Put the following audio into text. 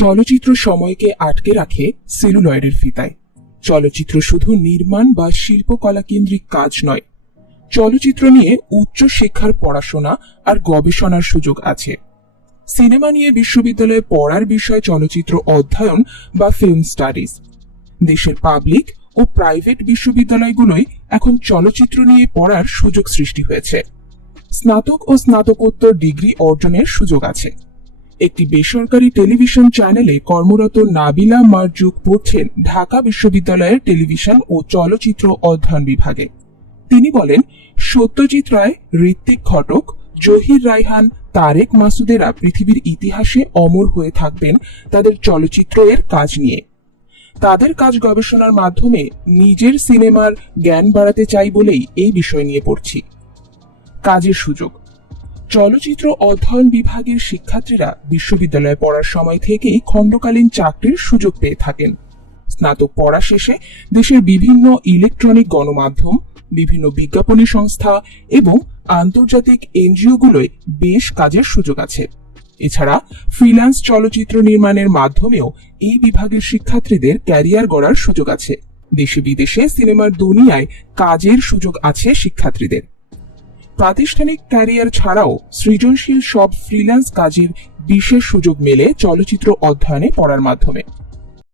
চলচ্চিত্র সময়কে আটকে রাখে সেলুলয়েডের ফিতায়। চলচ্চিত্র শুধু নির্মাণ বা শিল্পকলা কেন্দ্রিক কাজ নয়, চলচ্চিত্র নিয়ে উচ্চ শিক্ষার পড়াশোনা আর গবেষণার সুযোগ আছে। সিনেমা নিয়ে বিশ্ববিদ্যালয়ে পড়ার বিষয় চলচ্চিত্র অধ্যয়ন বা ফিল্ম স্টাডিজ। দেশের পাবলিক ও প্রাইভেট বিশ্ববিদ্যালয়গুলোয় এখন চলচ্চিত্র নিয়ে পড়ার সুযোগ সৃষ্টি হয়েছে। স্নাতক ও স্নাতকোত্তর ডিগ্রি অর্জনের সুযোগ আছে। একটি বেসরকারি টেলিভিশন চ্যানেলে কর্মরত নাবিলা মারজুক পড়ছেন ঢাকা বিশ্ববিদ্যালয়ের টেলিভিশন ও চলচ্চিত্র অধ্যয়ন বিভাগে। তিনি বলেন, সত্যজিৎ রায়, ঋত্বিক ঘটক, জহির রায়হান, তারেক মাসুদেরা পৃথিবীর ইতিহাসে অমর হয়ে থাকবেন তাদের চলচ্চিত্র এর কাজ নিয়ে। তাদের কাজ গবেষণার মাধ্যমে নিজের সিনেমার জ্ঞান বাড়াতে চাই বলেই এই বিষয় নিয়ে পড়ছি। কাজের সুযোগ। চলচ্চিত্র অধ্যয়ন বিভাগের শিক্ষার্থীরা বিশ্ববিদ্যালয়ে পড়ার সময় থেকেই খণ্ডকালীন চাকরির সুযোগ পেয়ে থাকেন। স্নাতক পড়া শেষে দেশের বিভিন্ন ইলেকট্রনিক গণমাধ্যম, বিভিন্ন বিজ্ঞাপনী সংস্থা এবং আন্তর্জাতিক এনজিওগুলোয় বেশ কাজের সুযোগ আছে। এছাড়া ফ্রিল্যান্স চলচ্চিত্র নির্মাণের মাধ্যমেও এই বিভাগের শিক্ষার্থীদের ক্যারিয়ার গড়ার সুযোগ আছে। দেশে বিদেশে সিনেমার দুনিয়ায় কাজের সুযোগ আছে শিক্ষার্থীদের। প্রাতিষ্ঠানিক ক্যারিয়ার ছাড়াও সৃজনশীল সব ফ্রিল্যান্স কাজের বিশেষ সুযোগ মেলে চলচ্চিত্র অধ্যয়নে পড়ার মাধ্যমে।